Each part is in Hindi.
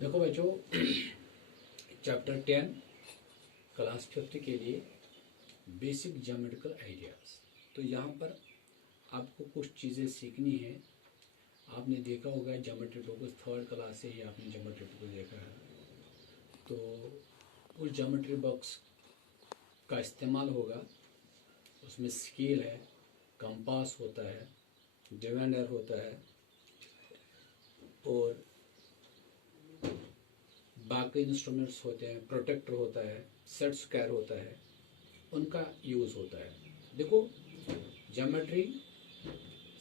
देखो बच्चों, चैप्टर 10 क्लास 5 के लिए बेसिक ज्योमेट्रिकल आइडियाज। तो यहाँ पर आपको कुछ चीज़ें सीखनी है। आपने देखा होगा ज्योमेट्री बॉक्स, थर्ड क्लास से ही आपने ज्योमेट्री बॉक्स देखा है। तो उस ज्योमेट्री बॉक्स का इस्तेमाल होगा। उसमें स्केल है, कंपास होता है, डिवाइडर होता है और बाकी इंस्ट्रूमेंट्स होते हैं, प्रोटेक्टर होता है, सेट स्क्वायर होता है, उनका यूज़ होता है। देखो, ज्योमेट्री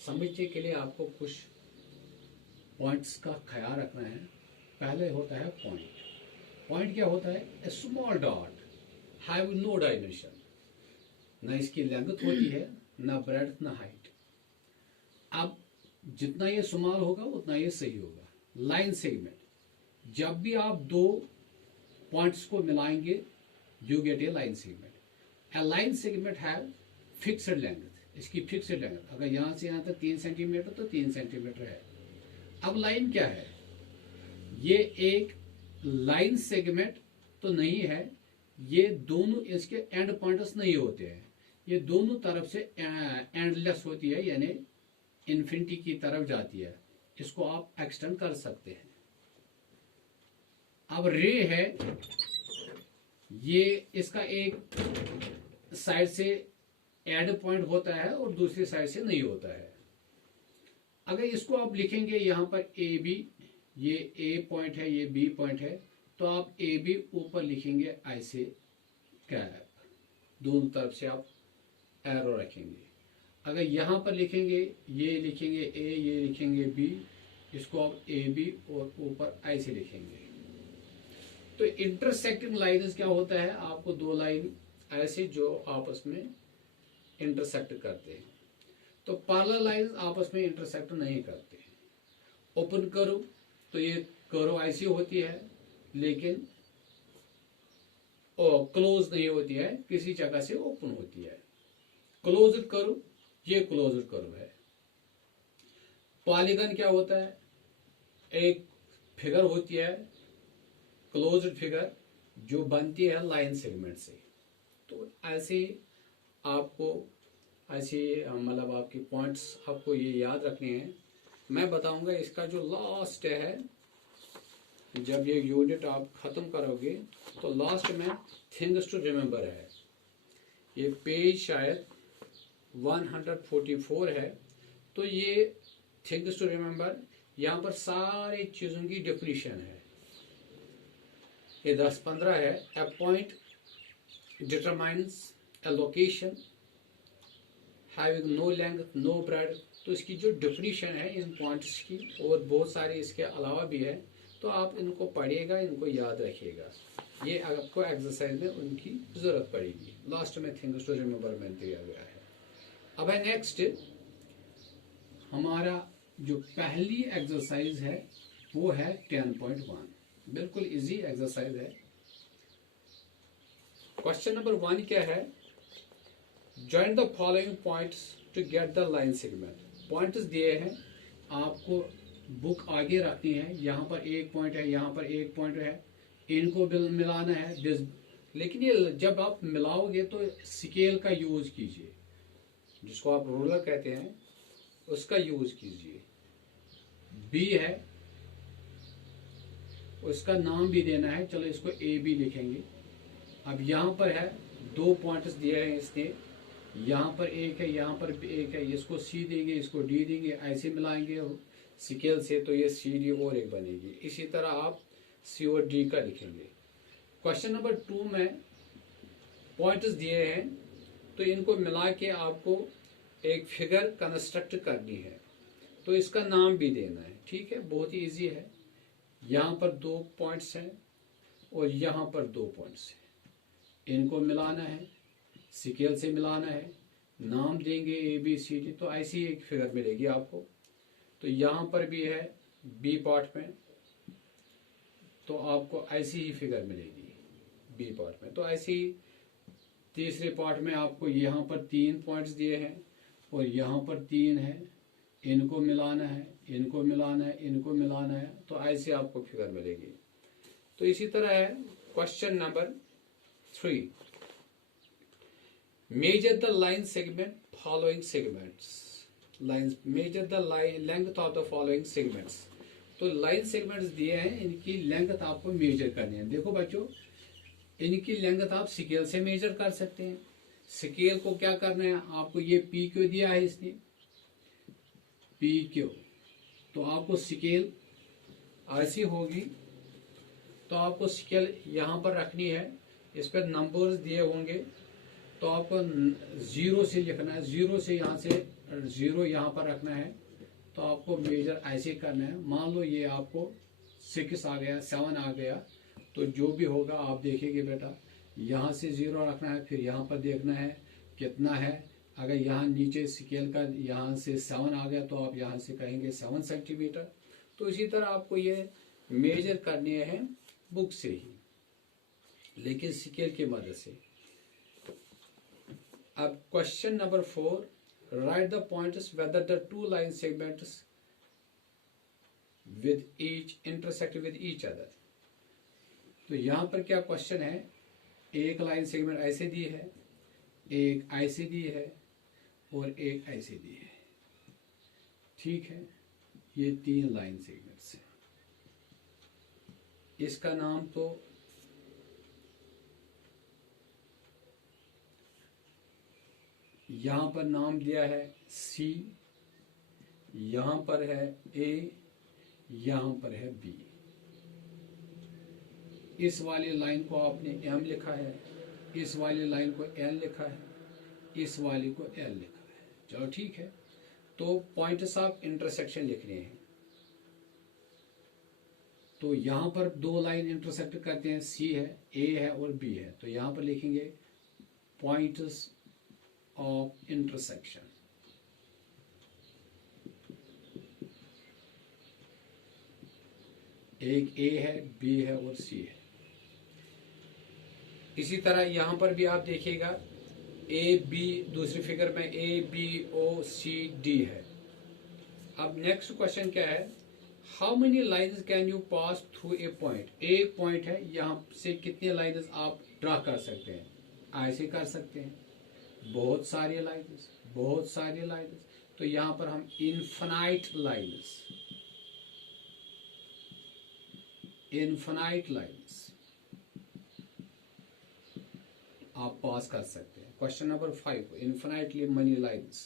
समझने के लिए आपको कुछ पॉइंट्स का ख्याल रखना है। पहले होता है पॉइंट। पॉइंट क्या होता है? A small dot have no dimension. न इसकी लेंथ होती है, ना ब्रेड्थ, ना हाइट। अब जितना ये स्मॉल होगा उतना ये सही होगा। लाइन सेगमेंट, जब भी आप दो पॉइंट्स को मिलाएंगे you get A line segment. A line segment have fixed length. इसकी फिक्स्ड लेंथ, अगर यहां से यहां तक 3 सेंटीमीटर तो 3 सेंटीमीटर है। अब लाइन क्या है? ये एक लाइन सेगमेंट तो नहीं है, ये दोनों इसके एंड पॉइंट्स नहीं होते हैं। ये दोनों तरफ से एंडलेस होती है, यानी इन्फिनिटी की तरफ जाती है। इसको आप एक्सटेंड कर सकते हैं। अब रे है, ये इसका एक साइड से एंड पॉइंट होता है और दूसरी साइड से नहीं होता है। अगर इसको आप लिखेंगे यहां पर ए बी, ये ए पॉइंट है, ये बी पॉइंट है, तो आप ए बी ऊपर लिखेंगे ऐसे कैप, दोनों तरफ से आप एरो रखेंगे। अगर यहां पर लिखेंगे, ये लिखेंगे ए, ये लिखेंगे बी, इसको आप ए बी और ऊपर ऐसे लिखेंगे। तो इंटरसेक्टिंग लाइन्स क्या होता है? आपको दो लाइन ऐसे जो आपस में इंटरसेक्ट करते हैं। तो पैरेलल लाइन्स आपस में इंटरसेक्ट नहीं करते हैं। ओपन करो तो ये करो ऐसी होती है, लेकिन क्लोज नहीं होती है, किसी जगह से ओपन होती है। क्लोज करो, ये क्लोज करो है। पॉलीगन क्या होता है? एक फिगर होती है, क्लोज्ड फिगर, जो बनती है लाइन सेगमेंट से। तो ऐसे आपको मतलब आपकी पॉइंट्स आपको ये याद रखने हैं। मैं बताऊंगा इसका जो लास्ट है, जब ये यूनिट आप खत्म करोगे तो लास्ट में थिंग्स टू रिमेंबर है। ये पेज शायद 144 है। तो ये थिंग्स टू रिमेंबर, यहाँ पर सारी चीजों की डेफिनेशन है। ये 10-15 है। A point determines a location having no length, no breadth. तो इसकी जो डेफिनेशन है इन पॉइंट्स की, और बहुत सारे इसके अलावा भी है, तो आप इनको पढ़िएगा, इनको याद रखिएगा। ये आपको एक्सरसाइज में उनकी जरूरत पड़ेगी। लास्ट में थिंग्स टू रिमेंबर में दिया गया है। अब है नेक्स्ट, हमारा जो पहली एक्सरसाइज है वो है 10.1। बिल्कुल इजी एक्सरसाइज है। क्वेश्चन नंबर 1 क्या है? Join the following points to get the line segment. Points दिए हैं, आपको बुक आगे रखनी है। यहाँ पर एक पॉइंट है, यहाँ पर एक पॉइंट है, इनको मिलाना है। लेकिन ये जब आप मिलाओगे तो स्केल का यूज कीजिए, जिसको आप रूलर कहते हैं, उसका यूज कीजिए। बी है, उसका नाम भी देना है। चलो इसको ए बी लिखेंगे। अब यहाँ पर है, दो पॉइंट्स दिए हैं इसने, यहाँ पर एक है, यहाँ पर एक है। इसको सी देंगे, इसको डी देंगे, ऐसे मिलाएंगे स्केल से, तो ये सी डी और एक बनेगी। इसी तरह आप सी और डी का लिखेंगे। क्वेश्चन नंबर 2 में पॉइंट्स दिए हैं, तो इनको मिला के आपको एक फिगर कंस्ट्रक्ट करनी है। तो इसका नाम भी देना है। ठीक है, बहुत ही ईजी है। यहाँ पर 2 पॉइंट्स हैं और यहाँ पर 2 पॉइंट्स हैं। इनको मिलाना है, स्केल से मिलाना है, नाम देंगे ए बी सी डी, तो ऐसी एक फिगर मिलेगी आपको। तो यहाँ पर भी है बी पार्ट में, तो आपको ऐसी ही फिगर मिलेगी बी पार्ट में। तो ऐसी तीसरे पार्ट में आपको यहाँ पर 3 पॉइंट्स दिए हैं और यहाँ पर 3 है। इनको मिलाना है, इनको मिलाना है, इनको मिलाना है, तो ऐसे आपको फिगर मिलेगी। तो इसी तरह है question number 3, measure the line segment following segments, line measure the length of the following segments. तो लाइन सेगमेंट्स दिए हैं, इनकी लेंथ आपको मेजर करनी है। देखो बच्चों, इनकी लेंथ आप स्केल से मेजर कर सकते हैं। स्केल को क्या करना है आपको, ये पी क्यू दिया है इसने, पी क्यू, तो आपको स्केल ऐसी होगी, तो आपको स्केल यहाँ पर रखनी है, इस पर नंबर्स दिए होंगे, तो आपको 0 से लिखना है, 0 से यहाँ से 0 यहाँ पर रखना है, तो आपको मेजर ऐसे करना है। मान लो ये आपको 6 आ गया, 7 आ गया, तो जो भी होगा आप देखेंगे बेटा, यहाँ से 0 रखना है, फिर यहाँ पर देखना है कितना है। अगर यहाँ नीचे स्केल का यहाँ से 7 आ गया, तो आप यहाँ से कहेंगे 7 सेंटीमीटर। तो इसी तरह आपको ये मेजर करने हैं बुक से ही, लेकिन स्केल की मदद से। अब question number 4, right the points whether the two line segments with each intersect with each other. तो यहां पर क्या क्वेश्चन है, एक लाइन सेगमेंट ऐसे दी है, एक ऐसे दी है, और एक ऐसे दी है। ठीक है, ये 3 लाइन सेगमेंट्स है। इसका नाम तो यहां पर नाम दिया है सी, यहां पर है ए, यहां पर है बी। इस वाली लाइन को आपने एम लिखा है, इस वाली लाइन को एल लिखा है, इस वाली को एल लिखा है। चलो ठीक है, तो पॉइंट्स ऑफ इंटरसेक्शन लिखने हैं। तो यहां पर 2 लाइन इंटरसेक्ट करते हैं, सी है, ए है और बी है, तो यहां पर लिखेंगे पॉइंट्स ऑफ इंटरसेक्शन। एक ए है, बी है और सी है। इसी तरह यहां पर भी आप देखिएगा ए बी, दूसरी फिगर में A B O C D है। अब नेक्स्ट क्वेश्चन क्या है, how many lines can you pass through a point. एक पॉइंट है, यहां से कितने लाइन्स आप ड्रा कर सकते हैं। ऐसे कर सकते हैं, बहुत सारी लाइन्स, बहुत सारी लाइन्स। तो यहां पर हम इनफाइनाइट लाइन्स, इनफाइनाइट लाइन्स आप पास कर सकते हैं। Question number 5, infinitely many lines.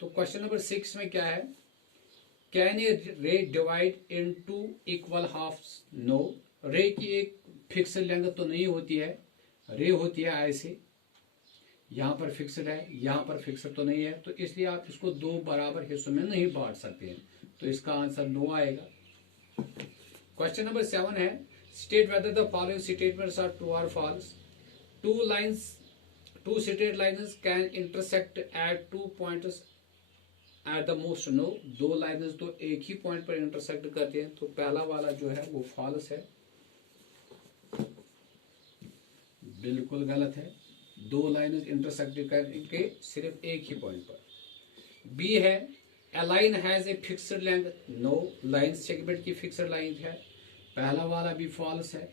तो क्वेश्चन नंबर 6 में क्या है, can a ray divide into equal halves. No, ray की एक फिक्स लेंथ तो नहीं होती है, रे होती है ऐसे, यहां पर फिक्स्ड है, यहां पर फिक्स्ड तो नहीं है, तो इसलिए आप इसको 2 बराबर हिस्सों में नहीं बांट सकते हैं। तो इसका आंसर नो आएगा। क्वेश्चन नंबर 7 है, state whether the following statements are true और false. Two straight lines can intersect at 2 points at the most. No, 2 lines तो एक ही पॉइंट पर इंटरसेक्ट करते हैं, तो पहला वाला जो है वो फॉल्स है, बिल्कुल गलत है। 2 लाइन्स इंटरसेक्ट करके सिर्फ एक ही पॉइंट पर। बी है, a line has a fixed length. No, line segment की फिक्स्ड लाइन है, पहला वाला भी फॉल्स है,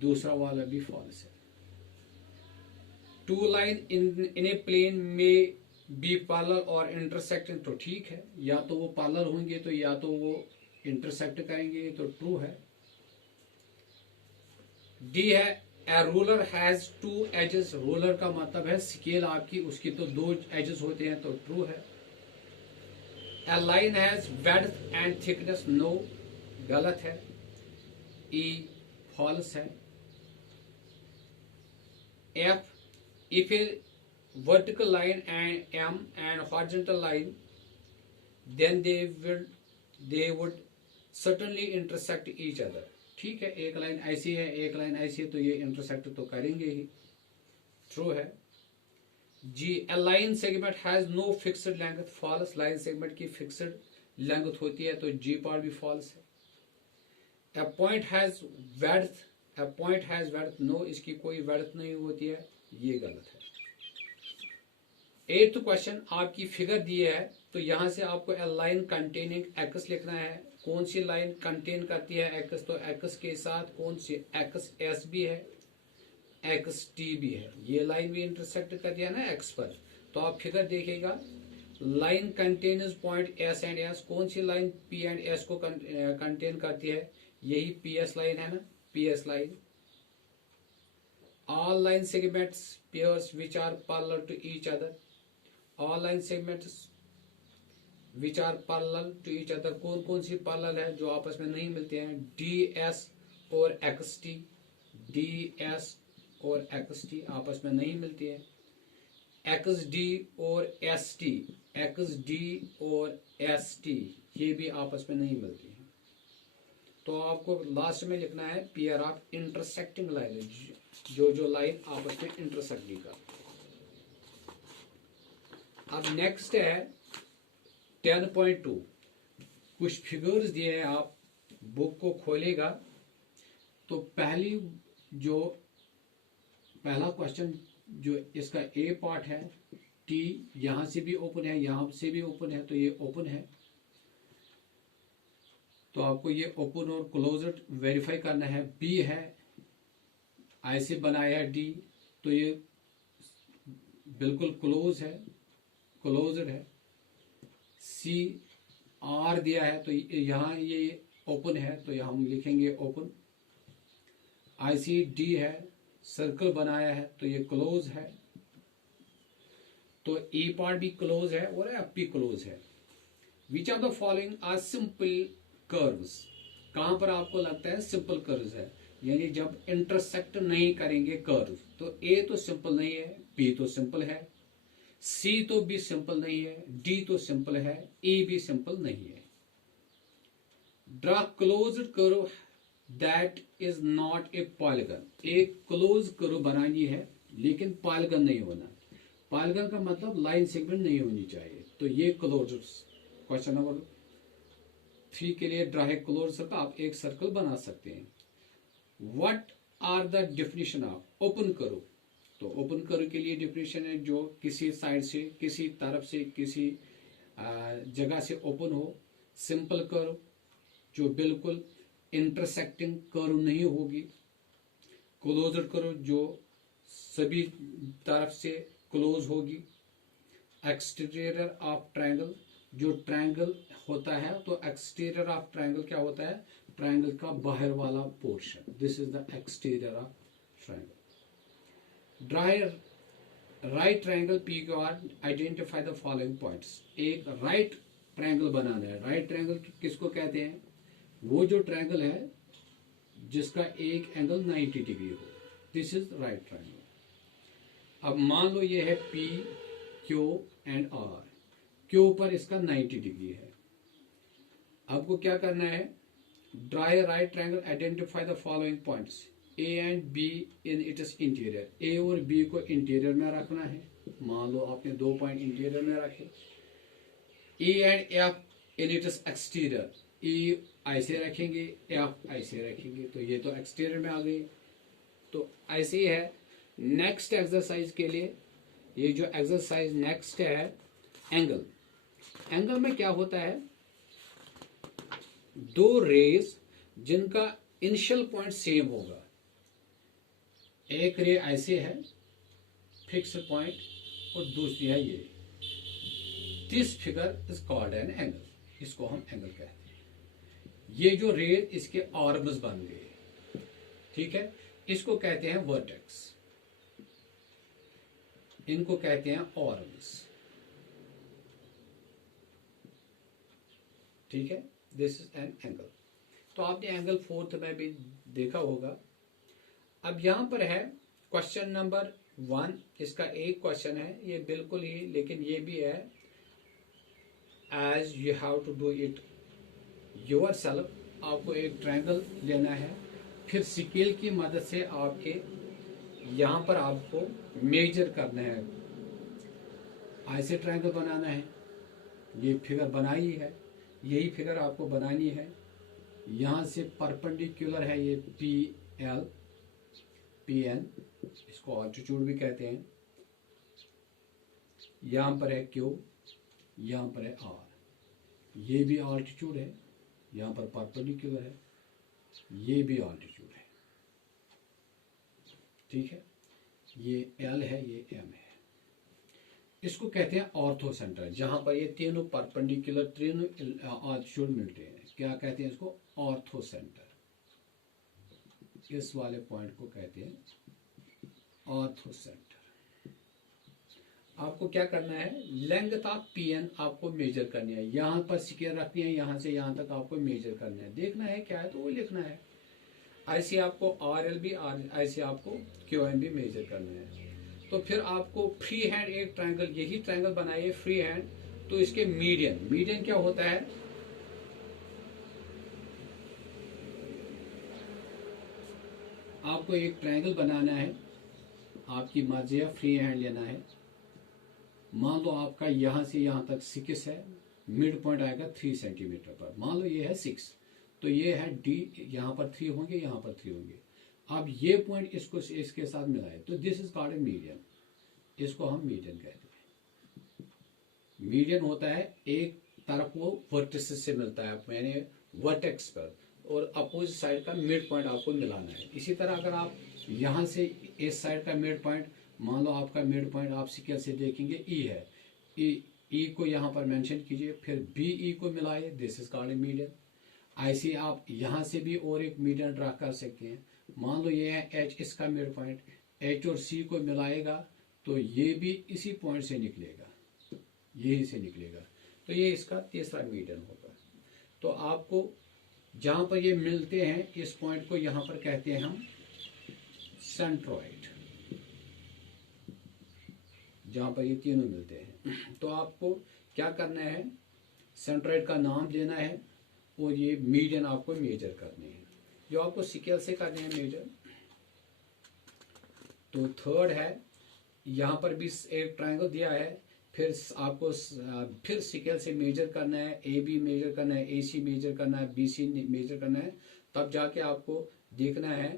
दूसरा वाला भी फॉल्स है। 2 लाइन इन ए प्लेन में बी पैरेलल और इंटरसेक्टिंग, तो ठीक है, या तो वो पैरेलल होंगे तो या तो वो इंटरसेक्ट करेंगे, तो ट्रू है। डी है, a ruler has 2 edges. Ruler का मतलब है स्केल आपकी, उसकी तो 2 एजेस होते हैं, तो ट्रू है। A line has width and thickness. No, गलत है। E false है। F, if a vertical line and M and horizontal line, then they would certainly intersect each other. ठीक है, एक लाइन ऐसी है, एक लाइन ऐसी है, तो ये इंटरसेक्ट तो करेंगे ही, ट्रू है। G, a line segment has no fixed length. False, line segment की फिक्स्ड लेंथ होती है, तो जी पार्ट भी फॉल्स है। A point has width, a point has width. No, इसकी कोई वेड्थ नहीं होती है, ये गलत है। 8th क्वेश्चन, आपकी फिगर दी है, तो यहां से आपको ए लाइन कंटेनिंग एक्स लिखना है, कौन सी लाइन कंटेन करती है एक्स, तो एक्स के साथ कौन सी एक्स एस भी है, एक्स टी भी है, ये लाइन भी इंटरसेक्ट कर दिया ना एक्स पर। तो आप फिगर देखिएगा, line contains point S and S, कौन सी लाइन पी एंड एस को कंटेन करती है, यही पी एस लाइन है ना, P S line. All line segments pairs which are parallel to each other, all line segments which are parallel to each other, कौन कौन सी पैरेलल है जो आपस में नहीं मिलते हैं, डी एस और एक्स टी, डी एस और एक्स टी आपस में नहीं मिलती है, एक्स डी और एस टी, एक्स डी और एस टी ये भी आपस में नहीं मिलती है। तो आपको लास्ट में लिखना है पेयर ऑफ इंटरसेक्टिंग लाइन, जो लाइन आपस में इंटरसेक्ट भी कर। अब नेक्स्ट है 10.2, कुछ फिगर्स दिए हैं, आप बुक को खोलेगा तो पहला क्वेश्चन जो इसका ए पार्ट है, टी यहां से भी ओपन है, यहां से भी ओपन है, तो ये ओपन है, तो आपको ये ओपन और क्लोज्ड वेरीफाई करना है। बी है, ऐसे बनाया है डी, तो ये बिल्कुल क्लोज है, क्लोज्ड है। सी आर दिया है, तो यहां ये ओपन है, तो यहां हम लिखेंगे ओपन। IC डी है, सर्कल बनाया है, तो ये क्लोज है, तो ए पार्ट भी क्लोज है और एफ भी क्लोज है। Which of the following are simple curves, कहां पर आपको लगता है सिंपल कर्व्स है, यानी जब इंटरसेक्ट नहीं करेंगे कर्व, तो ए तो सिंपल नहीं है, बी तो सिंपल है, सी तो भी सिंपल नहीं है, डी तो सिंपल है, ए भी सिंपल नहीं है। Draw closed curve that is not a polygon, एक क्लोज कर्व बनानी है लेकिन पॉलीगन नहीं होना। पॉलीगन का मतलब लाइन सेगमेंट नहीं होनी चाहिए, तो ये क्लोज। क्वेश्चन नंबर 3 के लिए ड्रा ए क्लोज सर्कल, आप एक सर्कल बना सकते हैं। What are the definition of open curve, तो ओपन कर्व के लिए डेफिनेशन है जो किसी साइड से, किसी तरफ से, किसी जगह से ओपन हो। सिंपल कर्व जो बिल्कुल इंटरसेक्टिंग कर्व नहीं होगी। क्लोज्ड कर्व जो सभी तरफ से क्लोज होगी। एक्सटीरियर ऑफ ट्रायंगल, जो ट्रायंगल होता है तो एक्सटीरियर ऑफ ट्रायंगल क्या होता है, ट्रायंगल का बाहर वाला portion, this is the exterior of triangle. Dry right triangle P Q R, identify the following points, एक राइट ट्रायंगल बनाना है। राइट ट्रायंगल किसको कहते हैं, वो जो ट्रायंगल है जिसका एक एंगल 90 डिग्री हो, दिस इज राइट ट्रायंगल। अब मान लो ये है P Q and R, Q पर इसका 90 डिग्री है। आपको क्या करना है, draw right triangle, identify the following points, A and B in its interior, A और बी को इंटीरियर में रखना है। मान लो आपने 2 पॉइंट इंटीरियर में रखे। E and F in its exterior, E ऐसे रखेंगे, एफ ऐसे रखेंगे, तो ये तो एक्सटीरियर में आ गई। तो ऐसे ही है नेक्स्ट एक्सरसाइज के लिए। ये जो एक्सरसाइज नेक्स्ट है एंगल, एंगल में क्या होता है, दो रेज जिनका इनिशियल पॉइंट सेम होगा। एक रे ऐसे है फिक्स पॉइंट और दूसरी है ये, this figure is called an angle, इसको हम एंगल कहते हैं। ये जो रे इसके आर्म्स बन गए, ठीक है, इसको कहते हैं वर्टेक्स, इनको कहते हैं आर्म्स, ठीक है, दिस इज एन एंगल। तो आपने एंगल 4th में भी देखा होगा। अब यहां पर है क्वेश्चन नंबर 1, इसका एक क्वेश्चन है ये बिल्कुल ही, लेकिन ये भी है as you have to do it yourself. आपको एक ट्रायंगल लेना है, फिर स्केल की मदद से आपके यहाँ पर आपको मेजर करना है, ऐसे ट्रायंगल बनाना है। ये फिगर बनाई है, यही फिगर आपको बनानी है। यहाँ से परपेंडिकुलर है ये पी एल पी एन, इसको ऑल्टीट्यूड भी कहते हैं। यहाँ पर है क्यू, यहाँ पर है आर, ये भी ऑल्टीट्यूड है, यहाँ पर परपेंडिकुलर है, ये भी ऑल्टीट्यूड है, ठीक है। ये एल है, ये एम है। इसको कहते हैं ऑर्थो सेंटर, जहां पर ये तीनों परपेंडिकुलर, तीनों ऑल्टीट्यूड मिलते हैं। क्या कहते हैं इसको? Ortho centre. इस वाले पॉइंट को कहते हैं ऑर्थो सेंटर। आपको क्या करना है, लेंथ ऑफ पीएन आपको मेजर करनी है, यहां पर स्केल रखनी है, यहां से यहां तक आपको मेजर करना है, देखना है क्या है तो वो लिखना है। ऐसे आपको आरएल भी, ऐसे आपको क्यूएम भी मेजर करना है। तो फिर आपको फ्री हैंड एक ट्रायंगल, यही ट्रायंगल बनाइए फ्री हैंड, तो इसके मीडियन, मीडियन क्या होता है, आपको एक ट्रायंगल बनाना है, आपकी मर्जी है, फ्री हैंड लेना है। मान लो आपका यहां से यहां तक 6 है, मिड पॉइंट आएगा 3 सेंटीमीटर पर, मान लो ये है 6, तो ये है डी, यहां पर 3 होंगे, यहां पर 3 होंगे। अब ये पॉइंट इसको इसके साथ मिलाए तो this is called a median, इसको हम मीडियन कहते हैं। मीडियन होता है एक तरफ वो वर्टिसेस से मिलता है, मैंने वर्टेक्स पर, और अपोजिट साइड का मिड पॉइंट आपको मिलाना है। इसी तरह अगर आप यहां से इस साइड का मिड पॉइंट, मान लो आपका मिड पॉइंट आप स्केल से देखेंगे ई है, ई को यहां पर मेंशन कीजिए, फिर बी ई को मिलाइए, this is called a median. ऐसे आप यहां से भी और एक मीडियन ड्रा कर सकते हैं। मान लो ये है एच, इसका मिड पॉइंट, एच और सी को मिलाएगा तो ये भी इसी पॉइंट से निकलेगा, यही से निकलेगा, तो ये इसका तीसरा मीडियन होगा। तो आपको जहां पर ये मिलते हैं, इस पॉइंट को यहां पर कहते हैं हम सेंट्रोइड, जहां पर ये तीनों मिलते हैं। तो आपको क्या करना है, सेंट्रोइड का नाम देना है और ये मीडियन आपको मेजर करने हैं, जो आपको स्केल से करने हैं मेजर। तो थर्ड है, यहां पर भी एक ट्रायंगल दिया है, फिर आपको फिर स्केल से मेजर करना है, ए बी मेजर करना है, ए सी मेजर करना है, बी सी मेजर करना है, तब जाके आपको देखना है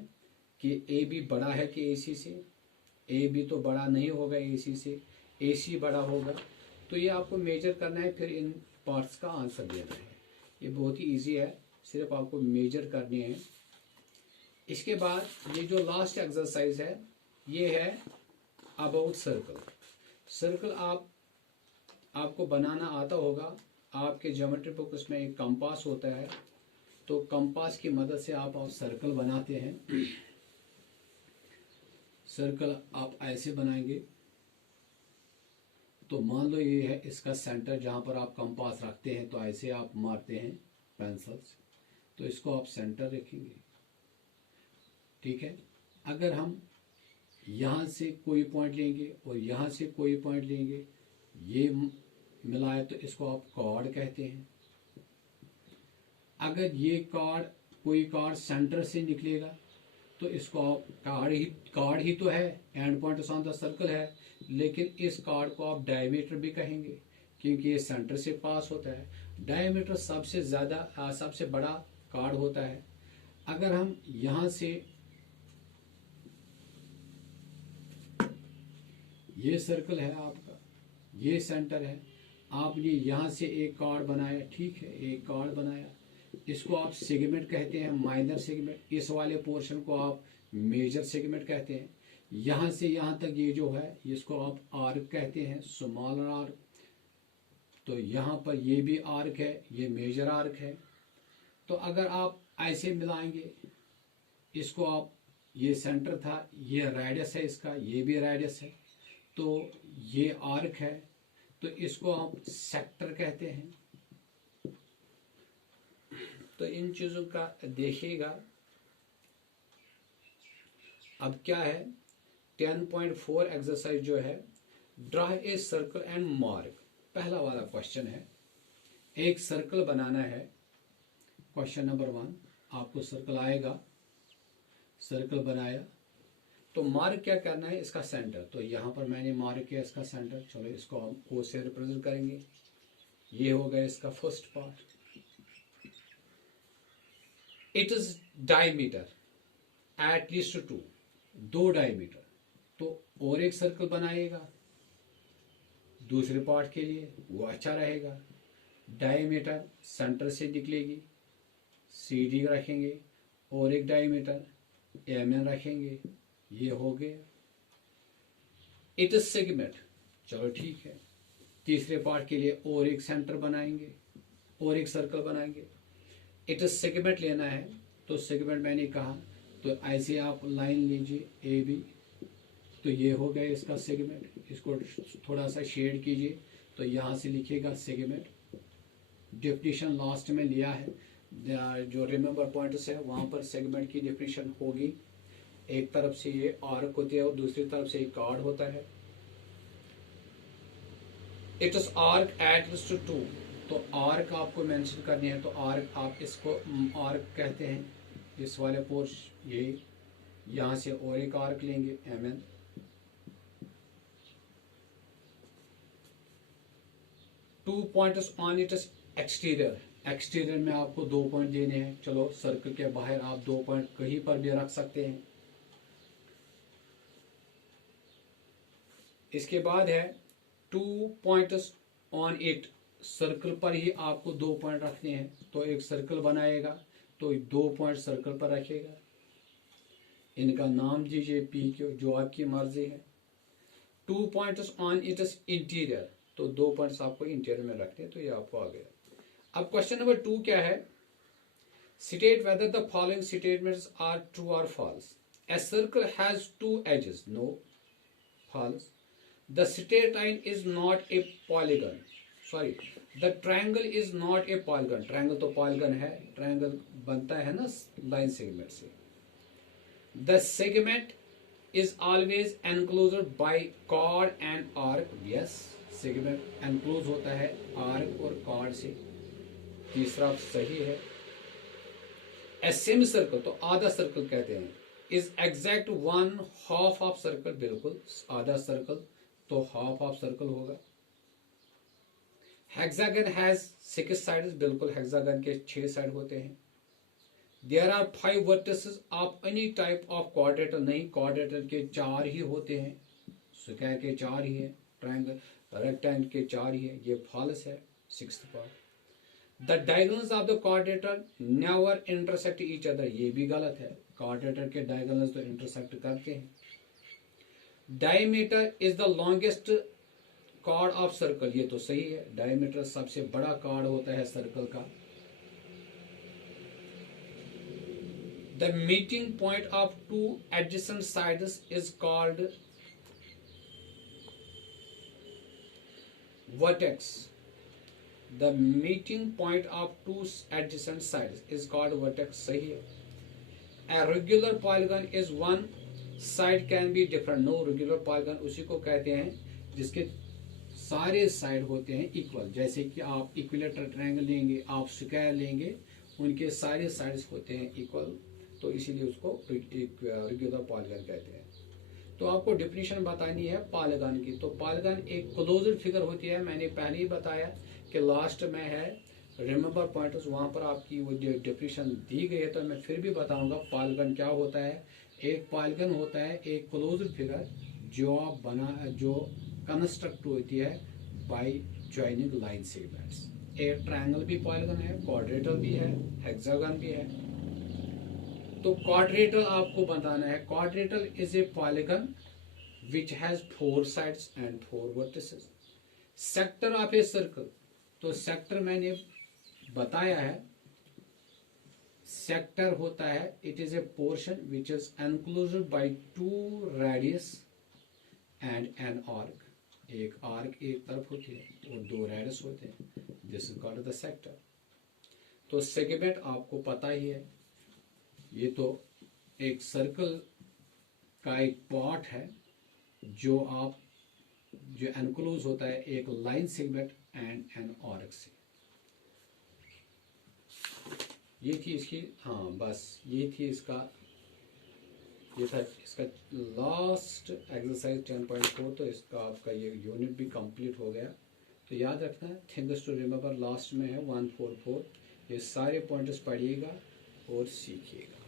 कि ए बी बड़ा है कि ए सी से। ए बी तो बड़ा नहीं होगा ए सी से, ए सी बड़ा होगा, तो ये आपको मेजर करना है, फिर इन पार्ट्स का आंसर देना है। ये बहुत ही इजी है, सिर्फ आपको मेजर करने हैं। इसके बाद ये जो लास्ट एक्सरसाइज है, ये है अबाउट सर्कल। सर्कल आपको बनाना आता होगा, आपके ज्योमेट्री बुक्स में एक कंपास होता है, तो कंपास की मदद से आप सर्कल बनाते हैं। सर्कल आप ऐसे बनाएंगे, तो मान लो ये है इसका सेंटर, जहां पर आप कंपास रखते हैं तो ऐसे आप मारते हैं पेंसिल से, तो इसको आप सेंटर रखेंगे, ठीक है। अगर हम यहां से कोई पॉइंट लेंगे और यहां से कोई पॉइंट लेंगे, ये मिलाए तो इसको आप कॉर्ड कहते हैं। अगर ये कोई कार्ड सेंटर से निकलेगा तो इसको आप कार्ड ही तो है, and point on the circle है, लेकिन इस कार्ड को आप डायमीटर भी कहेंगे क्योंकि ये सेंटर से पास होता है। डायमीटर सबसे ज्यादा सबसे बड़ा कार्ड होता है। अगर हम यहां से, ये सर्कल है आपका, ये सेंटर है, आपने यहां से एक कार्ड बनाया, ठीक है, एक कार्ड बनाया, इसको आप सेगमेंट कहते हैं, माइनर सेगमेंट। इस वाले पोर्शन को आप मेजर सेगमेंट कहते हैं। यहां से यहां तक ये जो है, इसको आप आर्क कहते हैं, स्मॉलर आर्क। तो यहां पर ये भी आर्क है, ये मेजर आर्क है। तो अगर आप ऐसे मिलाएंगे, इसको आप, ये सेंटर था, ये रेडियस है इसका, ये भी रेडियस है, तो ये आर्क है, तो इसको आप सेक्टर कहते हैं। तो इन चीजों का देखिएगा। अब क्या है, 10.4 एक्सरसाइज जो है, draw a circle and mark. पहला वाला क्वेश्चन है, एक सर्कल बनाना है। क्वेश्चन नंबर 1, आपको सर्कल आएगा, सर्कल बनाया तो मार्क क्या करना है, इसका सेंटर। तो यहां पर मैंने मार्क किया इसका सेंटर, चलो इसको हम ओ से रिप्रेजेंट करेंगे। ये हो गया इसका first part. It is diameter at least 2 diameter. तो और एक सर्कल बनाएगा दूसरे पार्ट के लिए, वो अच्छा रहेगा। डायमीटर सेंटर से निकलेगी, सी डी रखेंगे और एक डायमीटर एम एन रखेंगे, ये हो गया। इट इज सेगमेंट, चलो ठीक है। तीसरे पार्ट के लिए और एक सेंटर बनाएंगे और एक सर्कल बनाएंगे। इट इज सेगमेंट लेना है तो सेगमेंट मैंने कहा, तो ऐसे आप लाइन लीजिए ए बी, तो ये हो गया इसका सेगमेंट। इसको थोड़ा सा शेड कीजिए तो यहाँ से लिखिएगा सेगमेंट। डेफिनेशन लास्ट में लिया है, जो रिमेंबर पॉइंट्स है वहाँ पर सेगमेंट की डेफिनेशन होगी। एक तरफ से ये आर्क होती है और दूसरी तरफ से एक कार्ड होता है। It is arc at two 2, तो आर्क आपको मेंशन करनी है, तो आर्क आप इसको आर्क कहते हैं। इस वाले पोर्श ये यहाँ से और एक आर्क लेंगे M N, two points on it is exterior. Exterior में आपको 2 पॉइंट देने हैं। चलो सर्कल के बाहर आप 2 पॉइंट कहीं पर भी रख सकते हैं। इसके बाद है 2 पॉइंट्स ऑन इट, सर्कल पर ही आपको 2 पॉइंट रखने हैं। तो एक सर्कल बनाएगा तो 2 पॉइंट सर्कल पर रखेगा, इनका नाम दीजिए पी क्यू, जो आपकी मर्जी है। 2 points on it is interior, तो 2 पॉइंट्स आपको इंटीरियर में रखने हैं, तो ये आपको आ गया। अब क्वेश्चन नंबर 2 क्या है? State whether the following statements are true और false. A circle has 2 edges, no, false. The straight line is not a polygon, sorry the triangle is not a polygon. Triangle तो पॉलीगन है, ट्रायंगल बनता है ना लाइन सेगमेंट से। The segment is always enclosed by chord and arc, yes, segment enclose होता है आर्क और कॉर्ड से, तीसरा सही है। ए सेमी सर्कल, तो आधा सर्कल कहते हैं, इज एग्जैक्ट 1/2 ऑफ सर्कल, बिल्कुल आधा सर्कल तो हाफ ऑफ सर्कल होगा। हेक्सागन हैज 6 साइड्स, बिल्कुल हेक्सागन के 6 साइड होते हैं। There are 5 vertices of any type of quadrilateral, नहीं quadrilateral के 4 ही होते हैं, स्क्वायर के 4 ही है, ट्रायंगल रेक्टेंगल के 4 ही है, ये फॉल्स है 6th part. The diagonals of the quadrilateral never intersect each other, ये भी गलत है, quadrilateral के diagonals तो intersect करते हैं। Diameter is the longest chord of circle, ये तो सही है, diameter सबसे बड़ा chord होता है सर्कल का। The meeting point of 2 adjacent sides is called vertex. The meeting point of 2 adjacent sides is called vertex, सही है। A regular polygon is one side can be different. No, regular polygon उसी को कहते हैं जिसके सारे साइड होते हैं इक्वल। जैसे कि आप इक्विलेटरल ट्रायंगल लेंगे, आप स्क्वायर लेंगे, उनके सारे साइड्स होते हैं इक्वल, तो इसीलिए उसको रेगुलर पॉलीगन कहते हैं। तो आपको डेफिनेशन बतानी है पॉलीगन की। तो पॉलीगन एक क्लोज्ड फिगर होती है, मैंने पहले ही बताया कि लास्ट में है रिमेंबर पॉइंट्स, वहाँ पर आपकी वो डेफिनेशन दी गई है, तो मैं फिर भी बताऊंगा पॉलीगन क्या होता है। एक पॉलीगन होता है एक क्लोज्ड फिगर जो आप जो कंस्ट्रक्ट होती है बाय ज्वाइनिंग लाइन सेगमेंट्स। एक ट्रायंगल भी पॉलीगन है, क्वाड्रेटल भी है, हेक्सागन भी है। तो क्वाड्रेटल आपको बताना है। Quadrilateral is a polygon which has 4 sides and 4 vertices. Sector of a circle, तो सेक्टर मैंने बताया है, सेक्टर होता है it is a portion which is enclosed bye 2 radius and an arc. एक आर्क एक तरफ होती है और 2 रेडियस होते हैं, this is called the sector. तो सेगमेंट आपको पता ही है, ये तो एक सर्कल का एक पार्ट है जो एनक्लोज होता है एक line segment and an arc से। ये थी इसकी, हाँ बस ये थी इसका, ये था इसका लास्ट एक्सरसाइज 10.4। तो इसका आपका ये यूनिट भी कंप्लीट हो गया। तो याद रखना है, थिंग्स टू रिमेंबर लास्ट में है 144। ये सारे पॉइंट्स पढ़िएगा और सीखिएगा।